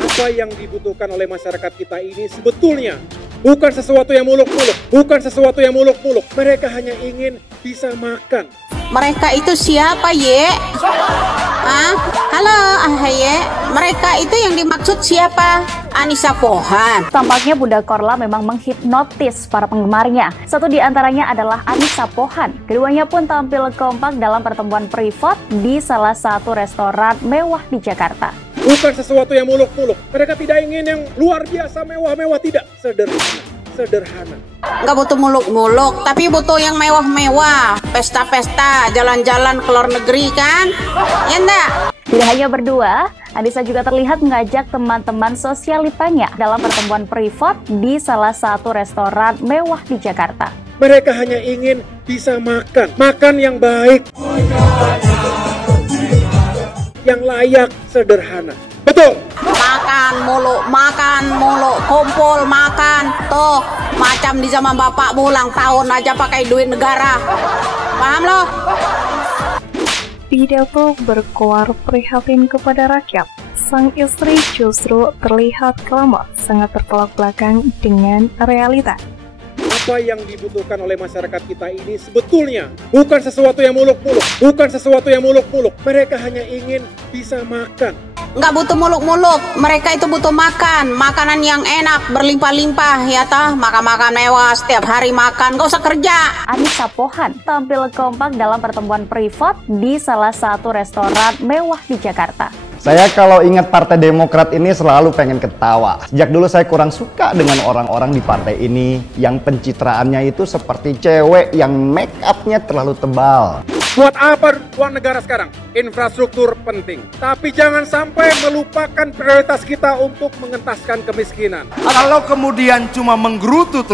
Apa yang dibutuhkan oleh masyarakat kita ini sebetulnya bukan sesuatu yang muluk-muluk, Mereka hanya ingin bisa makan. Mereka itu siapa, Ye? Halo, Ye. Mereka itu yang dimaksud siapa? Anissa Pohan. Tampaknya Bunda Korla memang menghipnotis para penggemarnya. Satu di antaranya adalah Anissa Pohan. Keduanya pun tampil kompak dalam pertemuan privat di salah satu restoran mewah di Jakarta. Bukan sesuatu yang muluk-muluk. Mereka tidak ingin yang luar biasa mewah-mewah, tidak. Sederhana. Nggak butuh muluk-muluk, tapi butuh yang mewah-mewah. Pesta-pesta, jalan-jalan ke luar negeri kan? Ya enggak? Tidak hanya berdua, Anissa juga terlihat mengajak teman-teman sosialitanya dalam pertemuan privat di salah satu restoran mewah di Jakarta. Mereka hanya ingin bisa makan yang baik, yang layak, sederhana. Betul. Makan mulu, kumpul makan. Tuh, macam di zaman bapak ulang tahun aja pakai duit negara. Paham loh? Pidato berkoar prihatin kepada rakyat. Sang istri justru terlihat kelemot, sangat bertolak belakang dengan realita. Apa yang dibutuhkan oleh masyarakat kita ini sebetulnya bukan sesuatu yang muluk-muluk, Mereka hanya ingin bisa makan. Nggak butuh muluk-muluk, mereka itu butuh makan. Makanan yang enak, berlimpah-limpah, ya toh. Makan-makan mewah, setiap hari makan, gak usah kerja. Anissa Pohan tampil kompak dalam pertemuan privat di salah satu restoran mewah di Jakarta. Saya kalau ingat Partai Demokrat ini selalu pengen ketawa. Sejak dulu saya kurang suka dengan orang-orang di partai ini yang pencitraannya itu seperti cewek yang make up-nya terlalu tebal. Buat apa uang negara sekarang? Infrastruktur penting. Tapi jangan sampai melupakan prioritas kita untuk mengentaskan kemiskinan. Kalau kemudian cuma menggerutu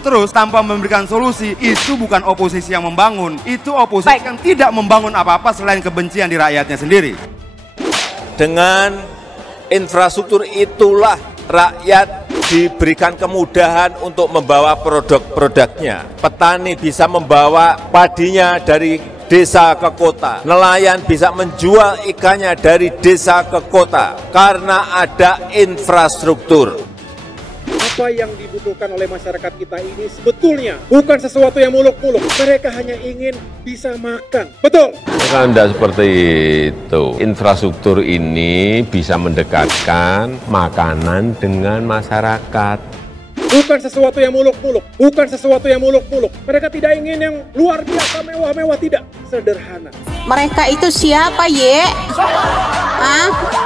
terus tanpa memberikan solusi, itu bukan oposisi yang membangun. Itu oposisi yang tidak membangun apa-apa selain kebencian di rakyatnya sendiri. Dengan infrastruktur itulah rakyat diberikan kemudahan untuk membawa produk-produknya. Petani bisa membawa padinya dari desa ke kota. Nelayan bisa menjual ikannya dari desa ke kota karena ada infrastruktur. Apa yang dibutuhkan oleh masyarakat kita ini sebetulnya bukan sesuatu yang muluk-muluk. Mereka hanya ingin bisa makan. Betul? Kan tidak seperti itu. Infrastruktur ini bisa mendekatkan makanan dengan masyarakat. Bukan sesuatu yang muluk-muluk. Mereka tidak ingin yang luar biasa mewah-mewah, tidak. Sederhana. Mereka itu siapa, Ye?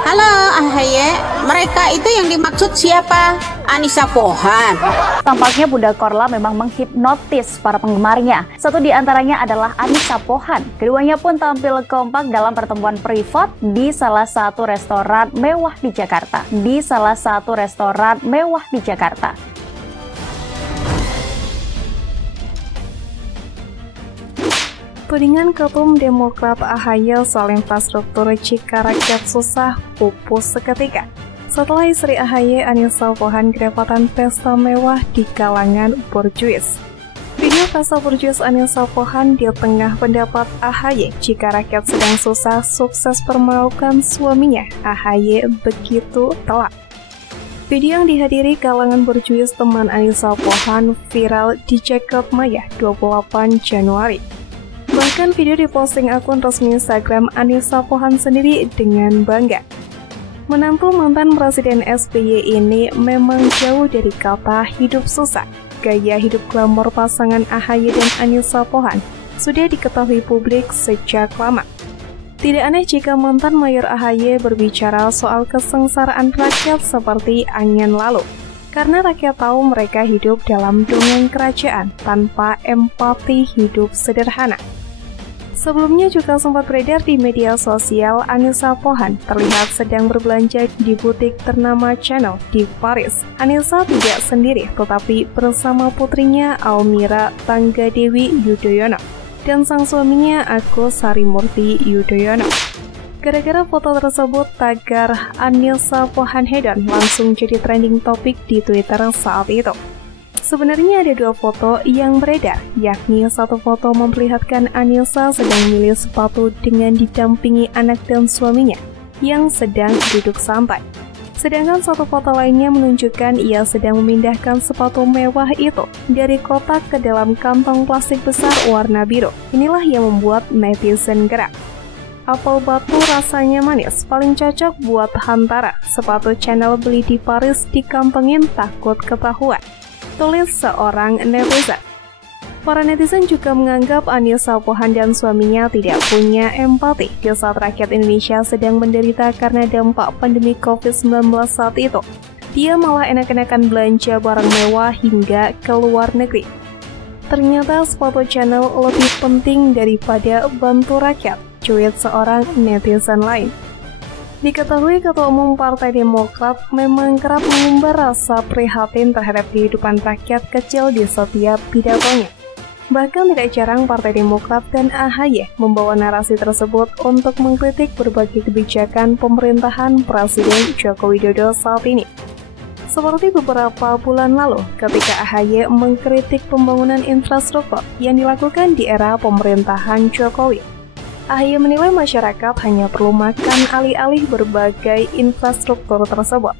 Halo, Ye. Mereka itu yang dimaksud siapa? Anissa Pohan. Tampaknya Bunda Korla memang menghipnotis para penggemarnya. Satu di antaranya adalah Anissa Pohan. Keduanya pun tampil kompak dalam pertemuan privat di salah satu restoran mewah di Jakarta. Tudingan Ketum Demokrat AHY soal infrastruktur jika rakyat susah pupus seketika. Setelah istri AHY Anissa Pohan kedapatan pesta mewah di kalangan borjuis. Video pesta borjuis Anissa Pohan di tengah pendapat AHY jika rakyat sedang susah sukses permalukan suaminya. AHY begitu telak. Video yang dihadiri kalangan borjuis teman Anissa Pohan viral di Jagadmaya 28 Januari. Bahkan video diposting akun resmi Instagram Anissa Pohan sendiri dengan bangga. Menantu mantan Presiden SBY ini memang jauh dari kata hidup susah. Gaya hidup glamor pasangan AHY dan Anissa Pohan sudah diketahui publik sejak lama. Tidak aneh jika mantan mayor AHY berbicara soal kesengsaraan rakyat seperti angin lalu. Karena rakyat tahu mereka hidup dalam dongeng kerajaan tanpa empati hidup sederhana. Sebelumnya juga sempat beredar di media sosial Anissa Pohan terlihat sedang berbelanja di butik ternama Chanel di Paris. Anissa tidak sendiri tetapi bersama putrinya Almira Tanggadewi Yudhoyono dan sang suaminya Agus Harimurti Yudhoyono. Gara-gara foto tersebut, tagar Anissa Pohan hedon langsung jadi trending topik di Twitter saat itu. Sebenarnya ada dua foto yang beredar, yakni satu foto memperlihatkan Anissa sedang memilih sepatu dengan didampingi anak dan suaminya. yang sedang duduk santai. Sedangkan satu foto lainnya menunjukkan ia sedang memindahkan sepatu mewah itu dari kotak ke dalam kantong plastik besar warna biru. Inilah yang membuat netizen gerak. Apel batu rasanya manis, paling cocok buat hantara. Sepatu Chanel beli di Paris dikantongin takut ketahuan, tulis seorang netizen. Para netizen juga menganggap Anissa Pohan dan suaminya tidak punya empati di saat rakyat Indonesia sedang menderita karena dampak pandemi COVID-19 saat itu. Dia malah enak-enakan belanja barang mewah hingga ke luar negeri. Ternyata sepatu Chanel lebih penting daripada bantu rakyat, cuit seorang netizen lain. Diketahui Ketua Umum Partai Demokrat memang kerap mengumbar rasa prihatin terhadap kehidupan rakyat kecil di setiap pidatonya. Bahkan tidak jarang Partai Demokrat dan AHY membawa narasi tersebut untuk mengkritik berbagai kebijakan pemerintahan Presiden Joko Widodo saat ini. Seperti beberapa bulan lalu ketika AHY mengkritik pembangunan infrastruktur yang dilakukan di era pemerintahan Jokowi. AHY menilai masyarakat hanya perlu makan alih-alih berbagai infrastruktur tersebut.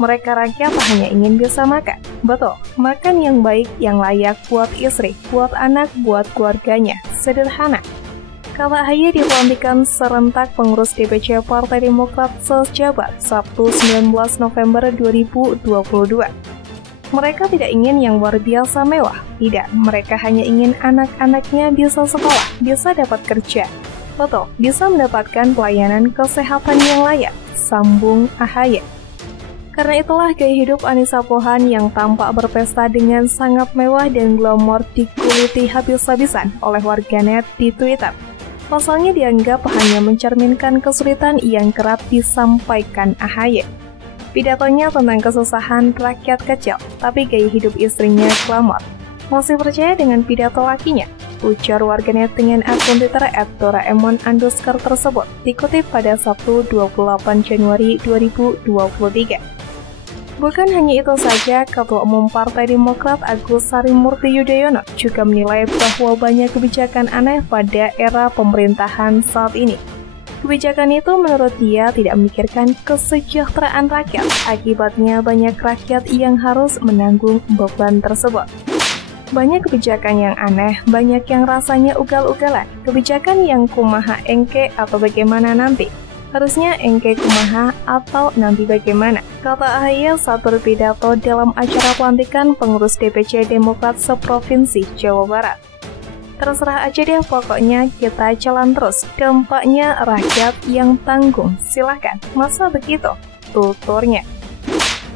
Mereka rakyat hanya ingin bisa makan. Betul, makan yang baik, yang layak buat istri, buat anak, buat keluarganya. Sederhana. Kata AHY dipelantikan serentak pengurus DPC Partai Demokrat se-Jabar Sabtu 19 November 2022. Mereka tidak ingin yang luar biasa mewah. Tidak, mereka hanya ingin anak-anaknya bisa sekolah, bisa dapat kerja. Betul, bisa mendapatkan pelayanan kesehatan yang layak. Sambung AHY. Karena itulah gaya hidup Anissa Pohan yang tampak berpesta dengan sangat mewah dan glamor dikuliti habis-habisan oleh warganet di Twitter. Pasalnya dianggap hanya mencerminkan kesulitan yang kerap disampaikan AHY. Pidatonya tentang kesusahan rakyat kecil, tapi gaya hidup istrinya glamor. Masih percaya dengan pidato lakinya? Ujar warganet dengan akun Twitter @doraemon_ tersebut, dikutip pada Sabtu 28 Januari 2023. Bukan hanya itu saja, Ketua Umum Partai Demokrat Agus Harimurti Yudhoyono juga menilai bahwa banyak kebijakan aneh pada era pemerintahan saat ini. Kebijakan itu menurut dia tidak memikirkan kesejahteraan rakyat, akibatnya banyak rakyat yang harus menanggung beban tersebut. Banyak kebijakan yang aneh, banyak yang rasanya ugal-ugalan, kebijakan yang kumaha engke atau bagaimana nanti. Harusnya engke kumaha atau nanti bagaimana, kata AHY saat berpidato dalam acara pelantikan pengurus DPC Demokrat seprovinsi Jawa Barat. Terserah aja deh, pokoknya kita jalan terus, dampaknya rakyat yang tanggung, silahkan, masa begitu, tuturnya.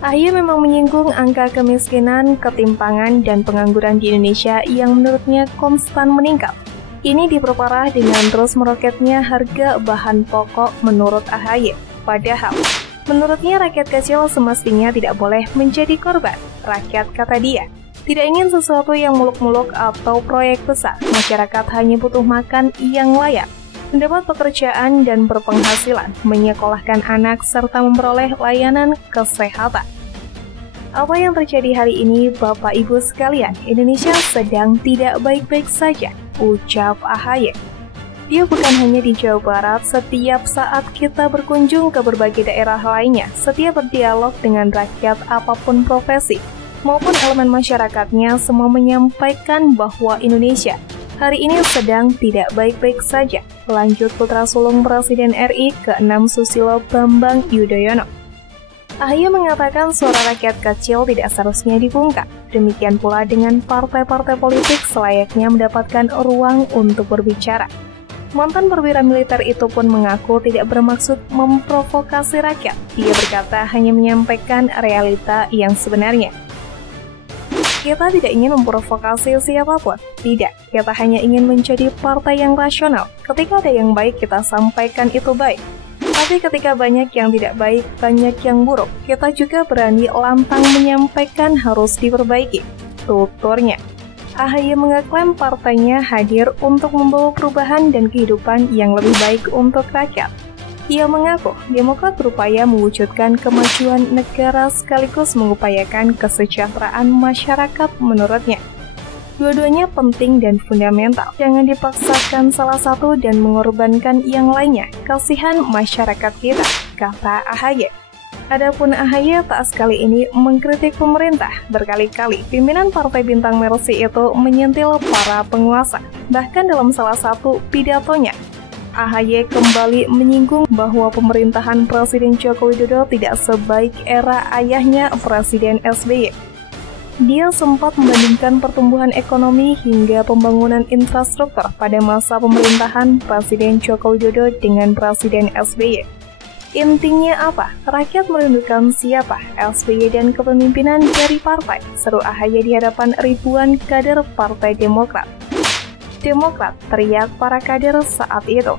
AHY memang menyinggung angka kemiskinan, ketimpangan, dan pengangguran di Indonesia yang menurutnya konstan meningkat. Ini diperparah dengan terus meroketnya harga bahan pokok menurut AHY. Padahal, menurutnya rakyat kecil semestinya tidak boleh menjadi korban. Rakyat, kata dia, tidak ingin sesuatu yang muluk-muluk atau proyek besar. Masyarakat hanya butuh makan yang layak, mendapat pekerjaan dan berpenghasilan, menyekolahkan anak, serta memperoleh layanan kesehatan. Apa yang terjadi hari ini, Bapak Ibu sekalian, Indonesia sedang tidak baik-baik saja, ucap AHY. Dia bukan hanya di Jawa Barat, setiap saat kita berkunjung ke berbagai daerah lainnya, setiap berdialog dengan rakyat apapun profesi, maupun elemen masyarakatnya, semua menyampaikan bahwa Indonesia hari ini sedang tidak baik-baik saja. Lanjut putra sulung Presiden RI ke-6 Susilo Bambang Yudhoyono. AHY mengatakan suara rakyat kecil tidak seharusnya dibungkam. Demikian pula dengan partai-partai politik selayaknya mendapatkan ruang untuk berbicara. Mantan perwira militer itu pun mengaku tidak bermaksud memprovokasi rakyat. Dia berkata hanya menyampaikan realita yang sebenarnya. Kita tidak ingin memprovokasi siapapun. Tidak, kita hanya ingin menjadi partai yang rasional. Ketika ada yang baik, kita sampaikan itu baik. Tapi ketika banyak yang tidak baik, banyak yang buruk, kita juga berani lantang menyampaikan harus diperbaiki, tuturnya. AHY mengaklaim partainya hadir untuk membawa perubahan dan kehidupan yang lebih baik untuk rakyat. Ia mengaku Demokrat berupaya mewujudkan kemajuan negara sekaligus mengupayakan kesejahteraan masyarakat menurutnya. Dua-duanya penting dan fundamental. Jangan dipaksakan salah satu dan mengorbankan yang lainnya. Kasihan masyarakat kita, kata AHY. Adapun AHY tak sekali ini mengkritik pemerintah. Berkali-kali pimpinan Partai Bintang Mersi itu menyentil para penguasa. Bahkan dalam salah satu pidatonya, AHY kembali menyinggung bahwa pemerintahan Presiden Joko Widodo tidak sebaik era ayahnya Presiden SBY. Dia sempat membandingkan pertumbuhan ekonomi hingga pembangunan infrastruktur pada masa pemerintahan Presiden Joko Widodo dengan Presiden SBY. Intinya apa? Rakyat merindukan siapa? SBY dan kepemimpinan dari partai, seru AHY di hadapan ribuan kader Partai Demokrat. Demokrat, teriak para kader saat itu.